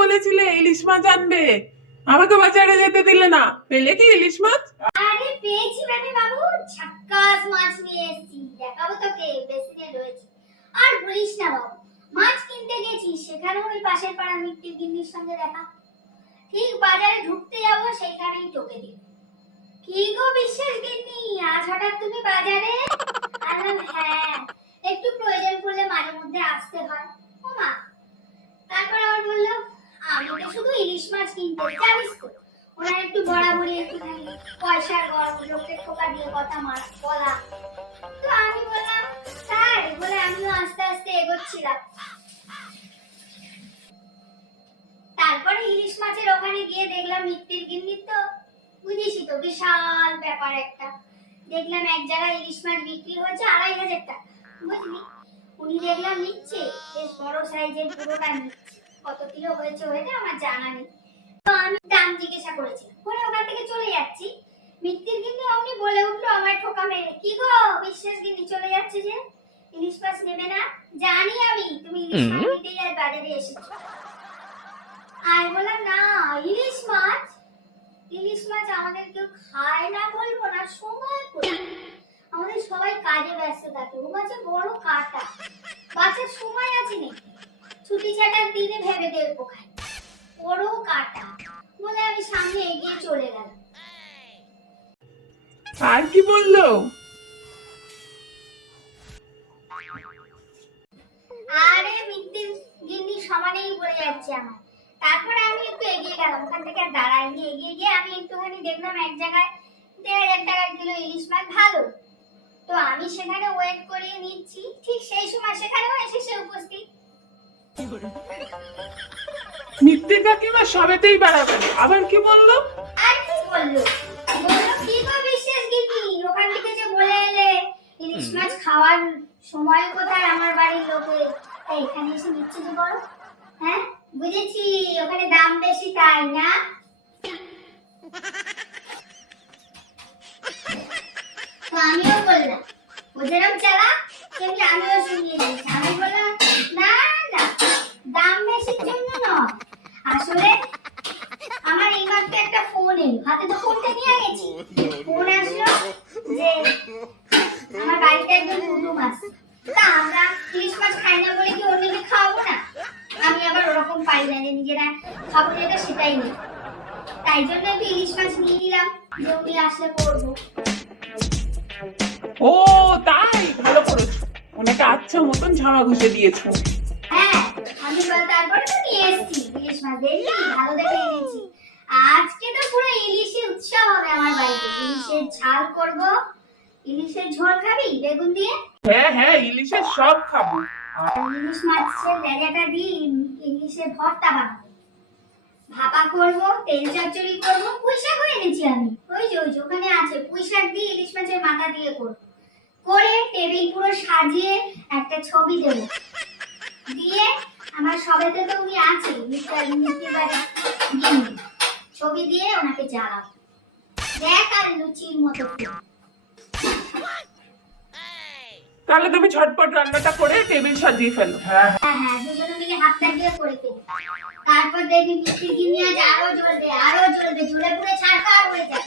বলেছিলে ইলিশ মাছ আনবে, আমাকে বাজারে যেতে দিলে না। পেলে কি ইলিশ মাছ? আরে পেয়েছি মানে বাবু, ঝাক্কাস মাছ নিয়ে এসেছি, দেখাবো তোকে, বেসিনে রয়েছে। আর বলিস না বাবু, মাছ কিনতে গেছি, সেখানে ওই পাশের পাড়া মিত্তির গিন্নির সঙ্গে দেখা। ঠিক বাজারে ঢুকতে যাবো, সেইখানেই টোকে দিল, কি গো বিশ্বাস গিন্নি, আজ হঠাৎ তুমি বাজারে? আনলাম হ্যাঁ, একটু প্রয়োজন পড়লে মাঝে মধ্যে আসতে হয়। ও মা, তারপর আবার বললো আমি তো শুধু ইলিশ মাছ কিনতে, জানিস তো ওনার একটু বরাবরই একটুখানি পয়সার গরম, লোককে ঠোকা দিয়ে কথা বলা। তো আমি বললাম তাই বলে আমিও আস্তে আস্তে এগোচ্ছিলাম। তারপরে ইলিশ মাছের ওখানে গিয়ে দেখলাম মিত্তির গিন্নির তো বুঝিসই তো বিশাল ব্যাপার একটা। দেখলাম এক জায়গায় ইলিশ মাছ বিক্রি হচ্ছে ২৫০০ টাকা, বুঝলি। উনি দেখলাম নিচ্ছে, বেশ বড় সাইজের, পুরোটা নিচ্ছে। কত কিলো হয়েছে আমার জানা নেই। তো আমি দাম জিজ্ঞাসা করেছি, পরে ওখান থেকে চলে যাচ্ছি, মিত্তির গিন্নি অমনি বলে উঠলো আমার ঠোকা মেরে, কি গো বিশ্বাস গিন্নি চলে যাচ্ছে যে, ইলিশ মাছ নেবে না? জানি আমি তুমি ইলিশ মাছ নিতেই আর বাজারে এসেছো। আর বললাম না, ইলিশ মাছ, ইলিশ মাছ আমাদের কেউ খায় না বলবো না, সময় করে আমাদের সবাই কাজে ব্যস্ত থাকে, ও মাছে বড় কাটা, বাচ্চার সময় আছে নাকি? ছুটি ছাটার দিনে ভেবে দেখবো খাই, বড় কাটা বলে আমি সামনে এগিয়ে চলে গেলাম। আর কি বললো? আরে মিত্তির গিন্নি সমানেই বলে যাচ্ছে আমার। তারপরে আমি একটু এগিয়ে গেলাম, ওখান থেকে আর দাঁড়াইনি, এগিয়ে গিয়ে আমি একটুখানি দেখলাম এক জায়গায় ১৫০০ টাকার কিলো ইলিশ মাছ, ভালো। তো আমি সেখানে ওয়েট করিয়ে নিচ্ছি, ঠিক সেই সময় সেখানেও এসে সে উপস্থিত। মিত্তির কাকিমা সবেতেই বাড়াবাড়ি, আবার কি বললো? আর কি বললো, বললো কি গো বিশ্বাস গিন্নি, ওখান থেকে যে বলে এলে ইলিশ মাছ খাওয়ার সময় কোথায় আমার বাড়ির লোকে, এখানে এসে নিচ্ছে যে বড়। হ্যাঁ বুঝেছি, ওখানে দাম বেশি তাই না? তো আমিও বললাম ও যেরকম চালা তেমনি আমিও শুনিয়ে দিয়েছি। আমি বললাম না না, দাম বেশির জন্য নয়, আসলে আমার এইমাত্র একটা ফোন এলো, হাতে তো ফোনটা নিয়ে গেছি, ফোন আসলো যে আমার বাড়িতে একজন কুটুম আসছে, তা আমরা ইলিশ মাছ খাই না বলে কি অন্যকে খাওয়াবো না? আমি আবার ওরকম পারি না যে নিজেরা খাবো যেটা সেটাই নেই, তাই জন্য একটু ইলিশ মাছ নিয়ে নিলাম, যে উনি আসলে করবো। ও তাই, ভালো করেছো, ওনাকে আচ্ছা মতন ঝামা ঘুষে দিয়েছো। হ্যাঁ আমি তারপরে তো নিয়ে এসেছি ইলিশ মাছ, দেখলি ভালো দেখে এনেছি। আজকে তো পুরো ইলিশে উৎসব হবে আমার বাড়িতে, ইলিশের ঝাল করব। ইলিশের ঝোল খাবি বেগুন দিয়ে? হ্যাঁ হ্যাঁ, ইলিশের সব খাবো। আর ইলিশ মাছের লেজাটা দিয়ে ইলিশের ভর্তা বানাবো, ভাপা করব, তেল চচ্চড়ি করব, পুঁই শাকও এনেছি আমি, ওই যে ওখানে আছে, পুঁই শাক দিয়ে ইলিশ মাছের মাথা দিয়ে করব, করে টেবিল পুরো সাজিয়ে একটা ছবি দেব, দিয়ে আমার সবেতে তো উনি আছে ছবি দিয়ে ওনাকে জ্বালাবো, দেখ আর লুচির মতো। তাহলে তুমি ঝটপট রান্নাটা করে টেবিল সাজিয়ে ফেলো। হ্যাঁ হ্যাঁ, দুজনে মিলে হাত লাগিয়ে করে ফেলি, তারপর দেখবি মিষ্টি গিন্নি আজ আরো জ্বলবে, আরো জ্বলবে, জ্বলে পুরো ছাড়খাড় হয়ে যায়।